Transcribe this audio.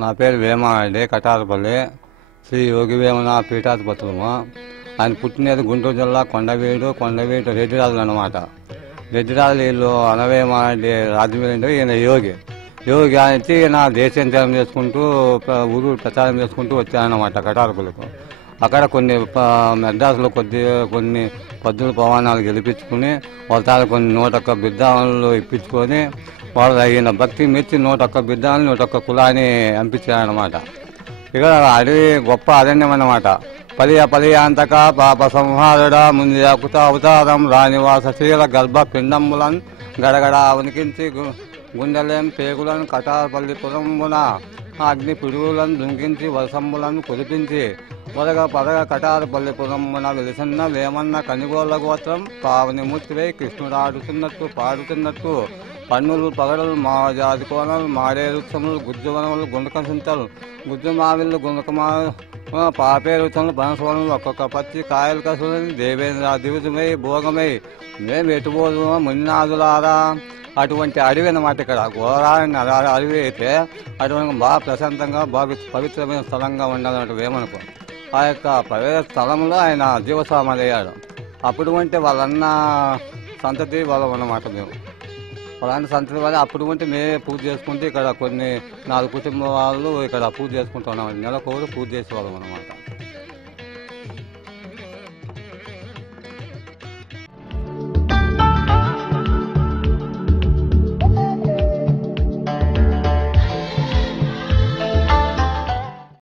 నా పేరు వేమారెడ్డి, కటారపల్లి, శ్రీ యోగి వేమన పీఠాధిపతులము. ఆయన పుట్టినది గుంటూరు జిల్లా కొండవీడు రెడ్డిరాజులు అన్నమాట. రెడ్డిరాజులు వీళ్ళు అనవేమారెడ్డి రాజమేంద్ర, ఈయన యోగి అనేది ఈయన దేశంచారం చేసుకుంటూ ఊరు ప్రచారం చేసుకుంటూ వచ్చారన్నమాట కటారపల్లికు. అక్కడ కొన్ని మెడ్రాసులో కొన్ని పద్దుల పవనాలు గెలిపించుకుని వాళ్ళ తాను కొన్ని 101 బిడ్డలు ఇప్పించుకొని వాళ్ళు అయిన భక్తి మెచ్చి 101 బిడ్డలు 101 కులాన్ని పంపించారన్నమాట. ఇక్కడ అడవి గొప్ప అరణ్యం అన్నమాట. పలియాంతక పాప సంహారుడ ముందు అవతారం రానివాస శ్రీల గర్భ పిండంబులను గడగడ ఉనికించి గుండెలేం పేగులను కటారపల్లి పురంబున అగ్ని పిడుగులను దుంకించి వసంబులను కురిపించి పదగ కటారపల్లి పురంబున వెలిసన్న వేమన్న కనిగోళ్ళ గోత్రం పావని మూర్తివై కృష్ణుడు పాడుతున్నట్టు పన్నులు పగడలు మా జాతి కోనలు మాడే వృక్షములు గుజ్జువనములు గుండక సింతలు గుజ్జు మావిళ్ళు గుండక పాపే వృక్షములు బనసవనములు ఒక్కొక్క పచ్చి కాయలు కసులని దేవేంద్ర దివిజమై భోగమై మేము ఎటుపోదు మున్నాదులారా. అటువంటి అడవి అన్నమాట. ఇక్కడ ఘోరాన్ని అడవి అయితే అటువంటి బాగా ప్రశాంతంగా బాగా పవిత్రమైన స్థలంగా ఉండాలన్నట్టు వేమనకు. ఆ యొక్క పవిత్ర స్థలంలో ఆయన జీవస్వామి అయ్యాడు. అప్పుడు అంటే వాళ్ళన్న సంతతి వాళ్ళం అన్నమాట. మేము వాళ్ళన్న సంతతి వాళ్ళు అప్పుడు అంటే మేమే పూజ చేసుకుంటే ఇక్కడ కొన్ని 4 కుటుంబ వాళ్ళు ఇక్కడ పూజ చేసుకుంటున్నాం. నెలకు పూజ చేసేవాళ్ళం అన్నమాట.